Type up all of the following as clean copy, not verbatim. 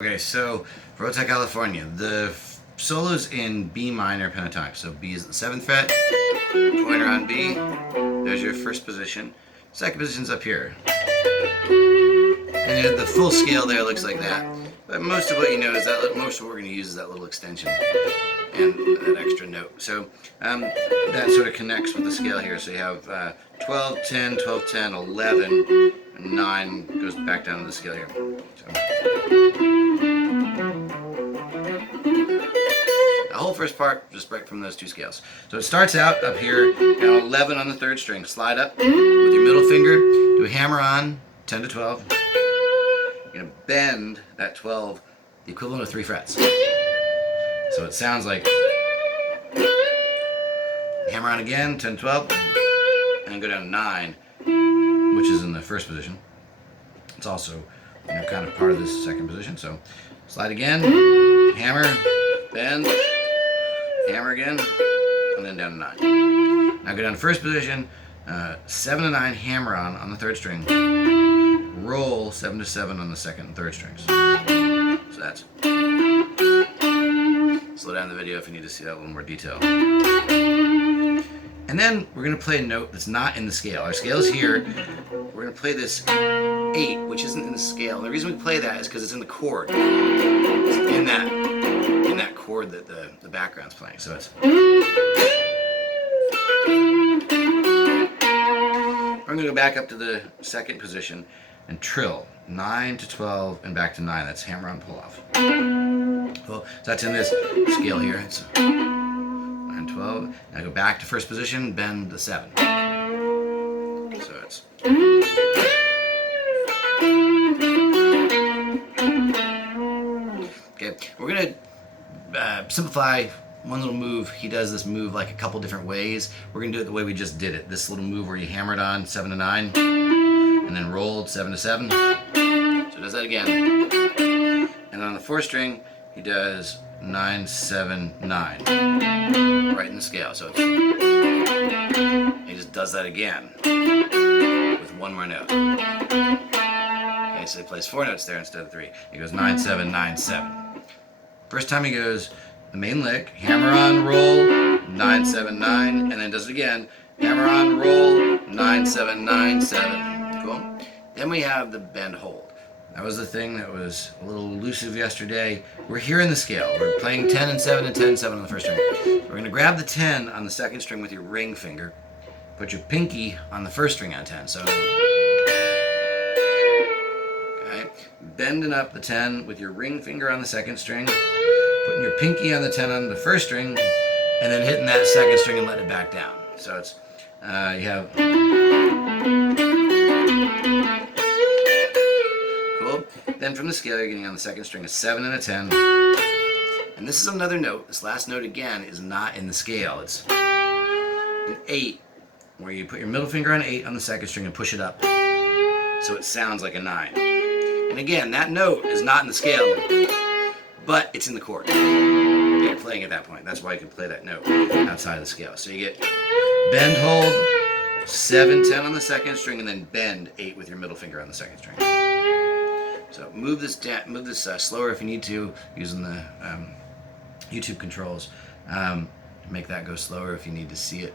Okay, so for Hotel California, the solo's in B minor pentatonic. So B is the 7th fret, pointer on B, there's your first position. Second position's up here. And the full scale there looks like that. But most of what you know is that most of what we're going to use is that little extension and that extra note. So that sort of connects with the scale here. So you have 12, 10, 12, 10, 11, and 9 goes back down to the scale here. The whole first part just right from those two scales. So it starts out up here at 11 on the 3rd string. Slide up with your middle finger, do a hammer on 10 to 12. You're going to bend that 12 the equivalent of 3 frets. So it sounds like hammer on again, 10 to 12, and then go down to 9, which is in the first position. It's also kind of part of this second position. So slide again, hammer, bend, hammer again, and then down to 9. Now go down to first position, 7 to 9 hammer on the 3rd string, roll 7 to 7 on the 2nd and 3rd strings. So that's, slow down the video if you need to see that in a little more detail. And then we're going to play a note that's not in the scale. Our scale is here. We're going to play this 8, which isn't in the scale. And the reason we play that is because it's in the chord. It's in that chord that the background's playing. So it's. I'm going to go back up to the 2nd position and trill 9 to 12 and back to 9. That's hammer on pull off. Well, so that's in this scale here. It's 9, 12. Now go back to first position, bend the 7. So it's. Okay, we're going to simplify one little move. He does this move like a couple different ways. We're going to do it the way we just did it. This little move where you hammered on 7 to 9 and then rolled 7 to 7. So he does that again. And on the 4th string, he does 9, 7, 9. Right in the scale. So it's, he just does that again with one more note. Okay, so he plays 4 notes there instead of 3. He goes 9, 7, 9, 7. First time he goes the main lick, hammer on, roll, 9, 7, 9, and then does it again, hammer on, roll, 9, 7, 9, 7. Cool. Then we have the bend hold. That was the thing that was a little elusive yesterday. We're here in the scale. We're playing 10 and 7 and 10 and 7 on the 1st string. We're going to grab the 10 on the 2nd string with your ring finger. Put your pinky on the 1st string on 10. So, okay, bending up the 10 with your ring finger on the 2nd string. Putting your pinky on the 10 on the 1st string, and then hitting that 2nd string and letting it back down. So it's, you have, cool. Then from the scale, you're getting on the 2nd string a 7 and a 10. And this is another note. This last note again is not in the scale. It's an 8, where you put your middle finger on 8 on the 2nd string and push it up. So it sounds like a 9. And again, that note is not in the scale, but it's in the chord. You're playing at that point. That's why you can play that note outside of the scale. So you get bend, hold, 7, 10 on the 2nd string, and then bend 8 with your middle finger on the 2nd string. So move this slower if you need to, using the YouTube controls. Make that go slower if you need to see it.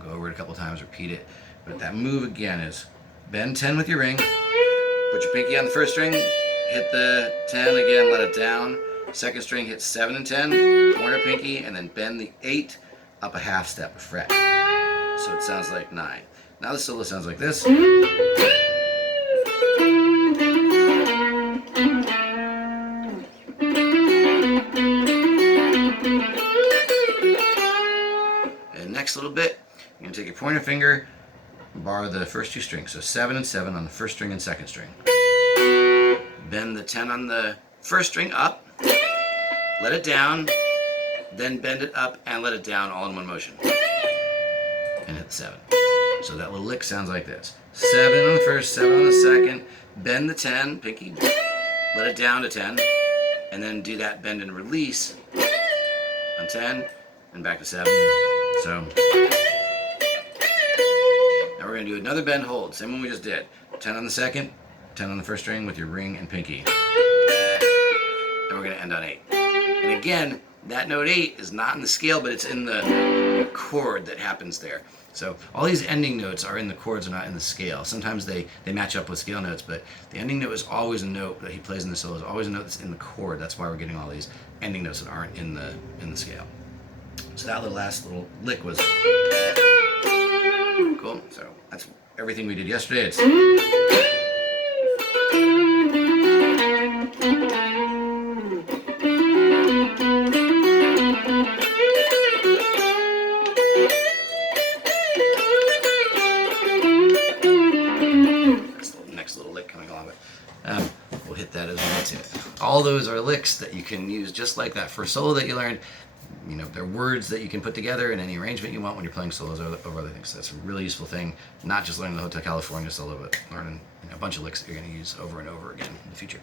Go over it a couple times, repeat it. But that move again is bend 10 with your ring, put your pinky on the 1st string, hit the 10 again, let it down. 2nd string hits 7 and 10, pointer pinky, and then bend the 8 up a half step, a fret. So it sounds like 9. Now the solo sounds like this. And next little bit, you're going to take your pointer finger, bar the first 2 strings. So 7 and 7 on the 1st string and 2nd string. Bend the 10 on the 1st string up. Let it down, then bend it up and let it down all in one motion. And hit the 7. So that little lick sounds like this. 7 on the 1st, 7 on the 2nd, bend the 10, pinky, let it down to 10, and then do that bend and release on 10, and back to 7. So, now we're going to do another bend hold, same one we just did. 10 on the 2nd, 10 on the 1st string with your ring and pinky. end on 8. And again, that note 8 is not in the scale, but it's in the chord that happens there. So all these ending notes are in the chords, are not in the scale. Sometimes they match up with scale notes, but the ending note is always a note that he plays in the solo, is always a note that's in the chord. That's why we're getting all these ending notes that aren't in the scale. So that last little lick was cool. So that's everything we did yesterday. It's next little lick coming along with. We'll hit that as we get to it. All those are licks that you can use just like that for solo that you learned. You know, they're words that you can put together in any arrangement you want when you're playing solos over other things. So that's a really useful thing, not just learning the Hotel California solo, but learning a bunch of licks that you're going to use over and over again in the future.